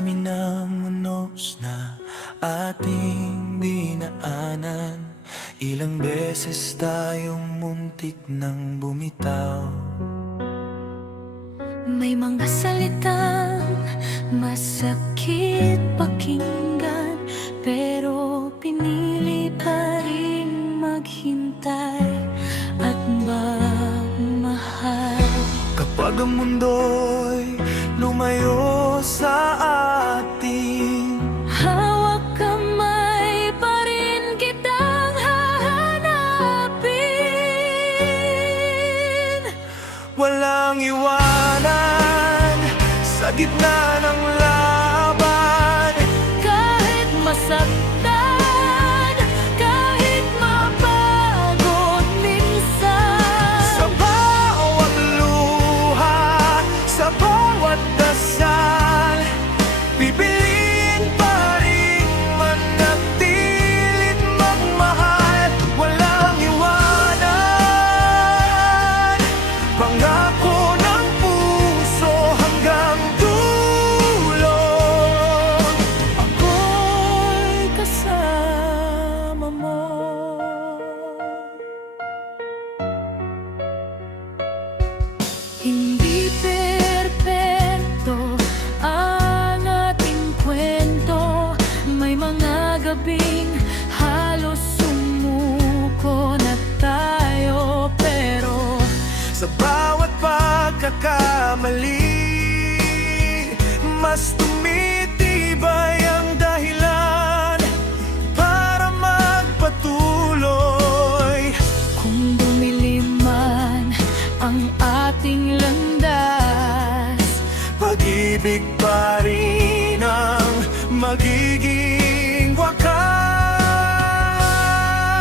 dami ng unos na ating dinaanan. Ilang beses tayong muntik nang bumitaw. May mga salitang masakit pakinggan, pero pinili pa rin maghintay at magmahal. Kapag ang mundo'y lumayo sa atin, Hawak kamay pa rin kitang hahanapin. walang iwanan sa gitna ng laban. Kahit masaktan, kahit mapagod minsan, Sa bawat luha, sa bawat dasal, pipiliin pa rin manatilit magmahal. Walang iwanan, pangako ng puso hanggang dulo. ako'y kasama mo. Hindi perpekto ang ating kwento. May mga gabing halos sumuko na tayo, pero Sa bawat pagkakamali, mas tumitibay ang dahilan para magpatuloy. kung dumilim man ang ating landas, Pag-ibig pa rin ang magiging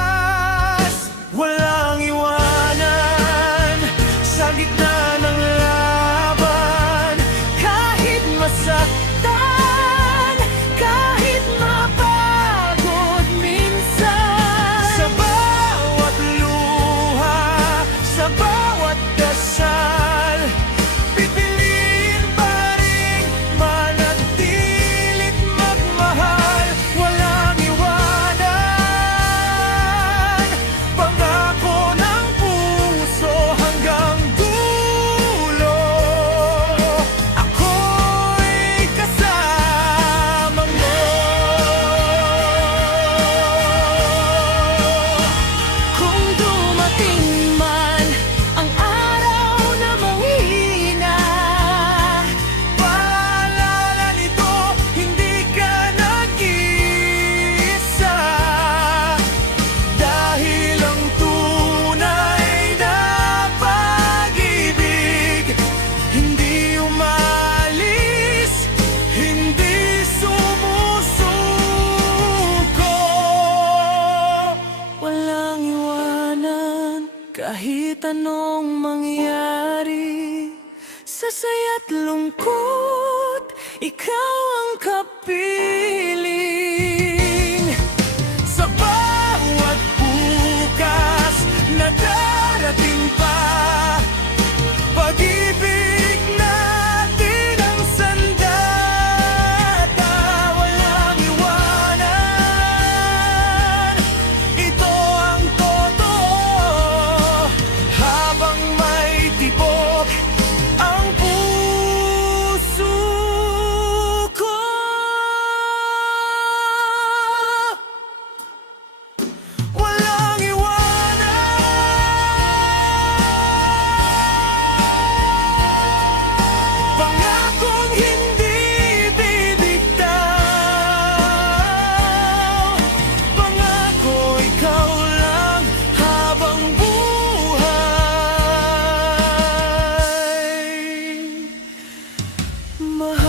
wakas. Walang iwanan sa gitna ng laban. kahit masaktan, kahit mapagod minsan, Sa bawat luha, sa bawat dasal, pipiliin pa rin manatilit magmahal. Walang iwanan, pangako ng puso hanggang dulo. Ako'y kasama mo. kung dumating man ang araw na manghina, Paalala nito, hindi ka nag-iisa. Dahil ang tunay na pag-ibig hindi umalis, hindi sumusuko. walang iwanan kahit anong mangyari. Sa saya't lungkot, ikaw ang kapiling. Sa bawat bukas na darating pa, pag-ibig natin ang sandata. Walang iwanan, ito ang totoo. Habang may tibok ang puso ko. Walang iwanan, pangakong hindi bibigtaw. Pangako ikaw lang habang buhay. Mahal